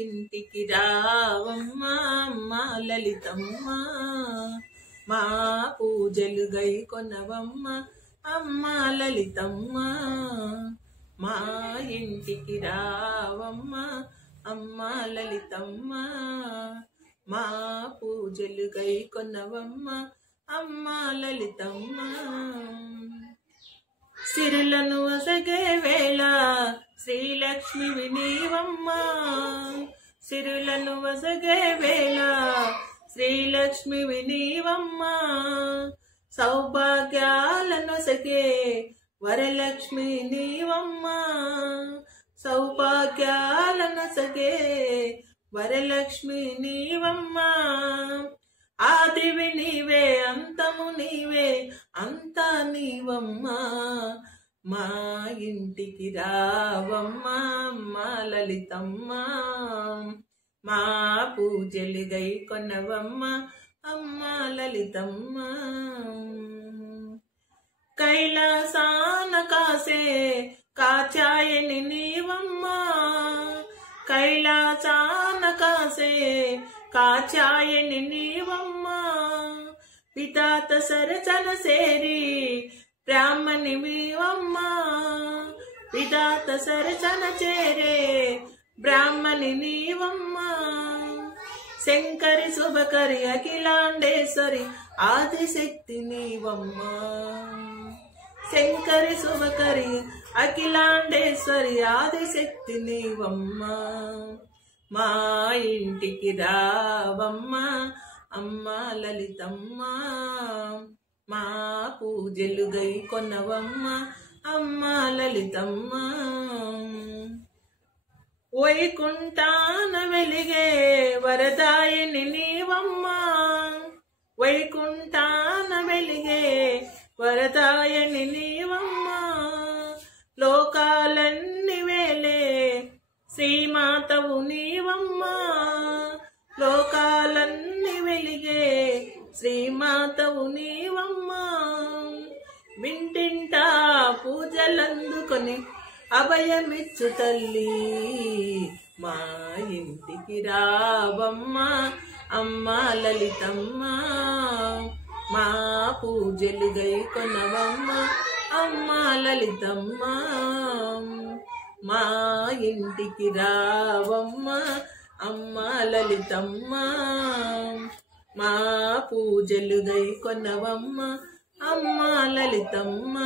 ఇంటికి రావమ్మ అమ్మ లలితమ్మ, మా పూజలు గైకొనవమ్మ అమ్మ లలితమ్మ, మా ఇంటికి రావమ్మ అమ్మ లలితమ్మ, మా పూజలు గైకొనవమ్మ అమ్మ లలితమ్మ. సిరులను వసగే వేళ శ్రీలక్ష్మి నీవమ్మ, సిరులను వసగే వేళ శ్రీలక్ష్మి నీవమ్మ, సౌభాగ్యాలను సగే వరలక్ష్మి నీవమ్మ, సౌభాగ్యాలను సగే వరలక్ష్మి నీవమ్మ, ఆదివి నీవే అంతము నీవే అంతా నీవమ్మ, మా ఇంటికి రావమ్మ అమ్మ లలితమ్మ, మా పూజలు గైకొనవమ్మ అమ్మ లలితమ్మ. కైలాసాన కాసే కాచాయని నీవమ్మ, కైలాసాన కాసే కాచాయని నీవమ్మ, విధాత సరచన సేరి బ్రాహ్మణి నీవమ్మ, విధాత సరచన చేరే బ్రాహ్మణి నీవమ్మ, శంకరి శుభకరి అఖిలాండేశ్వరి ఆదిశక్తి నీవమ్మ, శంకరి శుభకరి అఖిలాండేశ్వరి ఆదిశక్తి నీవమ్మ, మా ఇంటికి రావమ్మ అమ్మ లలితమ్మ, మా పూజలు గైకొనవమ్మ అమ్మ లలితమ్మ. వైకుంఠాన వెలిగే వరదాయని నీవమ్మ, వైకుంఠాన వెలిగే వరదాయని నీవమ్మ, లోకాలన్నీ వేలే శ్రీమాతవు నీవమ్మ, లోకాలన్నీ వెలిగే శ్రీమాతవు నీవమ్మ, వింటింటా పూజలందుకొని అభయమిచ్చు తల్లి, మా ఇంటికి రావమ్మ అమ్మ లలితమ్మ, మా పూజలు గైకొనవమ్మ అమ్మ లలితమ్మ, మా ఇంటికి రావమ్మ అమ్మ లలితమ్మ, మా పూజలు గైకొనవమ్మ అమ్మ లలితమ్మ.